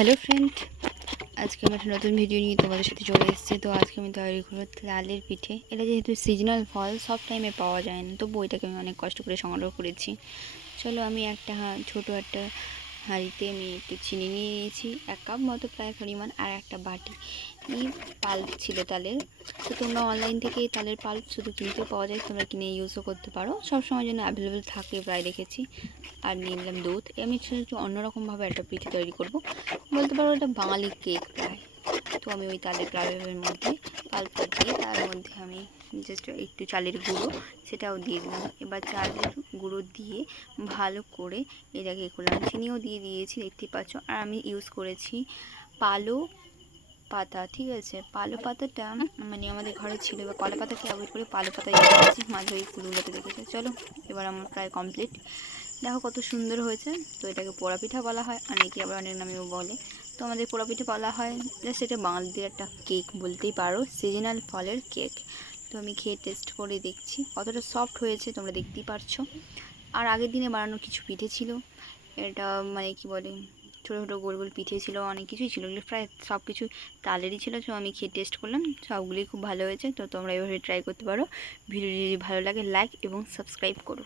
Hello friend, আজকে আমি একটা নতুন ভিডিও নিয়ে তোমাদের সাথে চলে এসেছি। তো আজকে আমি তৈরি করবো তালের পিঠে। এটা যেহেতু সিজনাল ফল, সব টাইমে পাওয়া যায় না, তবু এটাকে আমি অনেক কষ্ট করে সংগ্রহ করেছি। চলো, আমি একটা ছোটো একটা হাঁড়িতে আমি একটু চিনি নিয়ে নিয়েছি, 1 কাপ মতো প্রায় পরিমাণ, আর একটা বাটি পাল্প ছিল তালের। তো তোমরা অনলাইন থেকে তালের পাল্প শুধু কিনতেও পাওয়া যায়, তোমরা কিনে ইউজও করতে পারো, সবসময় জন্য অ্যাভেলেবেল থাকে প্রায় দেখেছি। আর নিয়ে নিলাম দুধ। আমি একটু অন্যরকমভাবে একটা পিঠে তৈরি করব, বলতে পারো এটা বাঙালি কেক প্রায়। তো আমি ওই তালের পাল্পের মধ্যে পাল্পটা দিয়ে তার মধ্যে আমি জাস্ট একটু চালের গুঁড়ো সেটাও দিয়ে দিলাম। এবার চালের গুঁড়ো দিয়ে ভালো করে এটাকে করলাম, চিনিও দিয়ে দিয়েছি দেখতেই পাচ্ছ। আর আমি ইউজ করেছি পালো পাতা, ঠিক আছে। পালো পাতাটা মানে আমাদের ঘরে ছিল, এবার কলা পাতাকে অ্যাভয়েড করে পালো পাতা ইউজ করেছি, মাঝে ওই ফুলগুলোতে দেখেছে। চলো, এবার আমার প্রায় কমপ্লিট। দেখো কত সুন্দর হয়েছে। তো এটাকে পোড়া পিঠা বলা হয়, অনেকে আবার অনেক নামেও বলে। তো আমাদের পোড়া পিঠা বলা হয়, জাস্ট এটা বাঙালিদের একটা কেক বলতেই পারো, সিজনাল ফলের কেক। তো আমি খেয়ে টেস্ট করে দেখছি কতটা সফট হয়েছে, তোমরা দেখতেই পারছো। আর আগের দিনে বানানো কিছু পিঠে ছিল, এটা মানে কি বলে, ছোটো ছোটো গোল গোল পিঠে ছিল, অনেক কিছুই ছিল, এগুলো প্রায় সব কিছু তালেরই ছিল। তো আমি খেয়ে টেস্ট করলাম, সবগুলোই খুব ভালো হয়েছে। তো তোমরা এভাবে ট্রাই করতে পারো। ভিডিও যদি ভালো লাগে লাইক এবং সাবস্ক্রাইব করো।